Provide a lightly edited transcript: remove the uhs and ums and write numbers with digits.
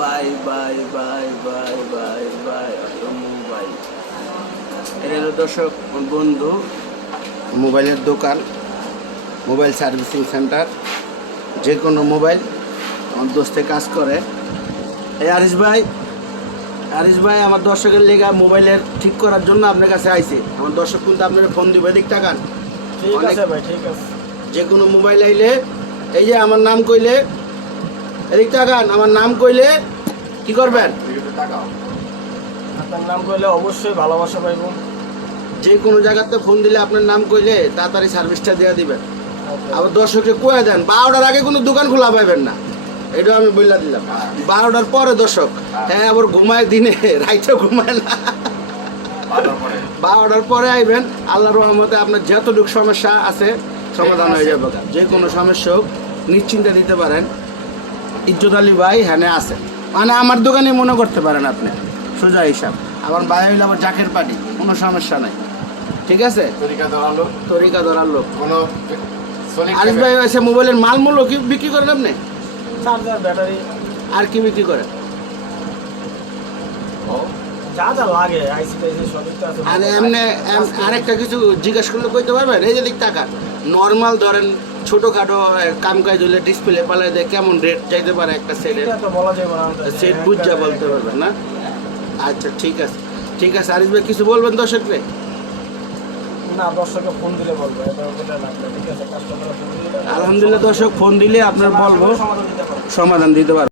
Bye bye bye bye bye bye mobile. এটা হলো দর্শক বন্ধু মোবাইলের দোকান, মোবাইল সার্ভিসিং সেন্টার, যে কোনো মোবাইল আমার দোস্তে কাজ করে। এই আরিশ ভাই আমার দর্শকের লেগা মোবাইলের ঠিক করার জন্য আপনার কাছে আইছে। আমার দর্শক কিন্তু আপনার ফোন দিবে, এদিক টাকান। ঠিক আছে ভাই, ঠিক আছে। যে কোনো মোবাইল আইলে এই যে আমার নাম কইলে, এদিক টাকান, আমার নাম কইলে কি করবেন? আপনার নাম কইলে অবশ্যই ভালোবাসা পাইব। যে কোনো জায়গাতে ফোন দিলে আপনার নাম কইলে তাড়াতাড়ি সার্ভিসটা দিয়ে দিবেন। আবার দর্শককে কয়ে দেন 12টার আগে কোনো দোকান খোলা পাইবেন না, এটাও আমি বলে দিলাম। 12টার পরে দর্শক, হ্যাঁ আবার ঘুমায় দিনে, রাইতে ঘুমায় না। 12টার পরে আইবেন, আল্লাহর রহমতে আপনার যতটুকু সমস্যা আছে সমাধান হয়ে যাবে। যে কোনো সমস্যা হোক নিশ্চিন্তে দিতে পারেন। ইজ্জত আলী ভাই হ্যাঁ আছে, মানে আমার দোকানে মনে করতে পারেন আপনি, সোজা হিসাব। আমার ভাই হইলে আমার জাকের পাটি, কোনো সমস্যা নাই, ঠিক আছে? তরিকা ধরার লোক। আরিশ ভাই এসে মোবাইলের মাল মূল্য কি বিক্রি করেন আপনি? চার্জার, ব্যাটারি, আর কি বিক্রি করেন? যা যা লাগে আইসি টাইসি সবই তো আছে। আর এমনি আরেকটা কিছু জিজ্ঞেস করলে কইতে পারবেন? এই যে দিক টাকা নর্মাল ধরেন ছোটোখাটো কাম কাজ হলে ডিসপ্লে পালাই দেয়, কেমন রেট চাইতে পারে একটা সেটের? এটা তো বলা যাবে না, সেট বুঝা বলতে পারবেন না? আচ্ছা ঠিক আছে, ঠিক আছে। আরিশ ভাই কিছু বলবেন দর্শককে? না, দর্শককে ফোন দিলে বলবো, এটা বলে লাগবে। ঠিক আছে, কাস্টমার ফোন দিলে আলহামদুলিল্লাহ দর্শক ফোন দিলে আপনার বলবো, সমাধান দিতে পারবো। সমাধান দিতে পারবো।